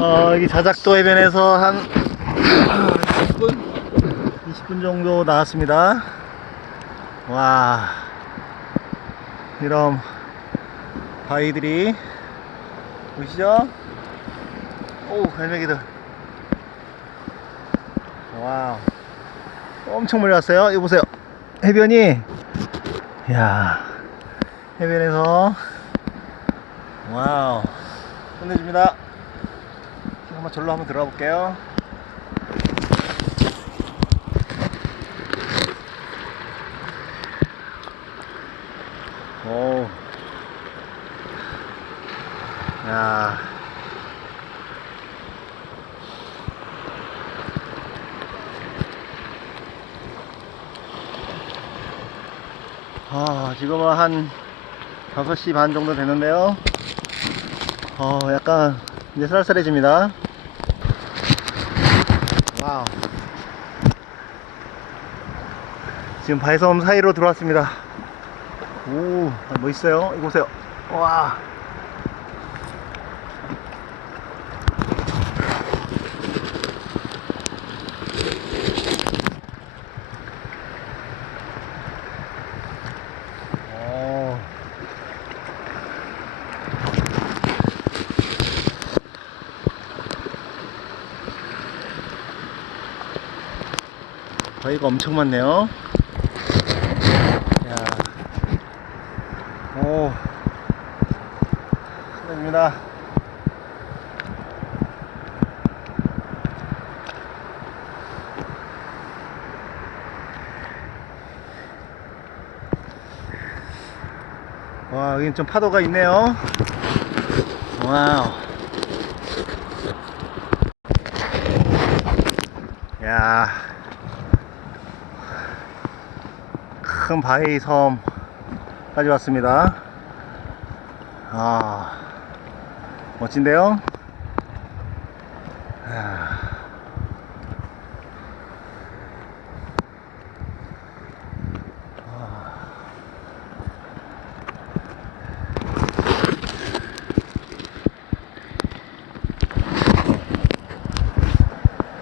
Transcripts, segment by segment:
어, 여기 자작도 해변에서 한 20분? 20분 정도 나왔습니다. 와, 이런 바위들이 보이시죠? 오, 갈매기들. 와우. 엄청 멀리 왔어요. 이거 보세요. 해변이, 이야, 해변에서, 와우. 끝내줍니다. 한번 절로 한번 들어가 볼게요. 오. 야. 아, 지금은 한 5시 반 정도 됐는데요. 어, 약간 이제 쌀쌀해집니다. 와우. 지금 바이섬 사이로 들어왔습니다. 오, 뭐 있어요? 이거 보세요. 와. 바위가 엄청 많네요. 야. 오. 됩니다. 와, 여긴 좀 파도가 있네요. 와우. 야. 큰 바위 섬까지 왔습니다. 아, 멋진데요? 아.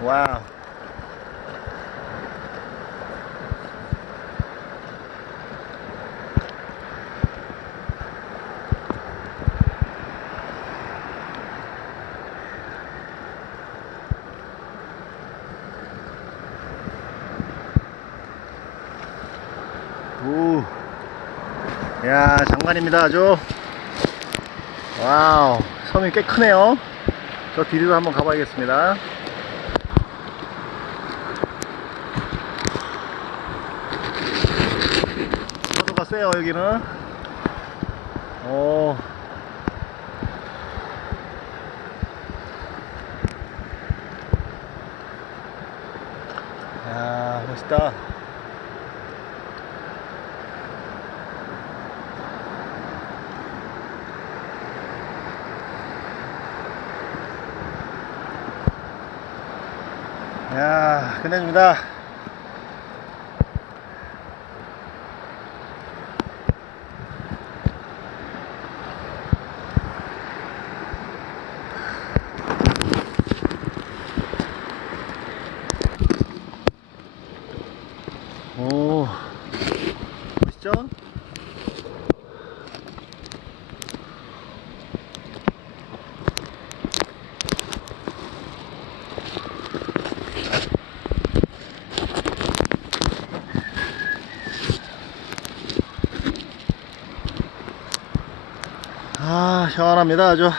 와우. 오. 야, 장관입니다, 아주. 와우. 섬이 꽤 크네요. 저 뒤로 한번 가봐야겠습니다. 파도가 세요, 여기는. 오. 야, 멋있다. 야, 끝내줍니다. 오, 멋있죠? 아, 시원합니다, 아주.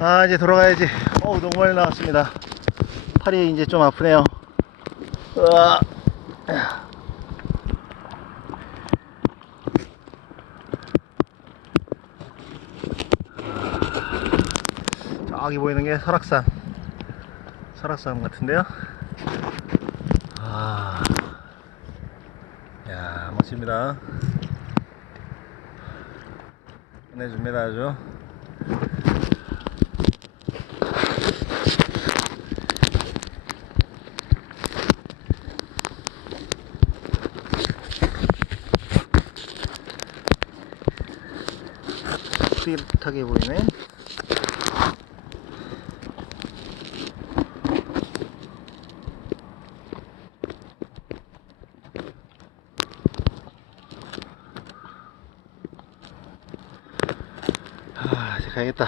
아 이제 돌아가야지 어우 너무 많이 나왔습니다 팔이 이제 좀 아프네요 으아. 저기 보이는 게 설악산 설악산 같은데요 아 낚시입니다. 끝내줍니다 아주. 삐끗하게 보이네. 아, 이제 가야겠다.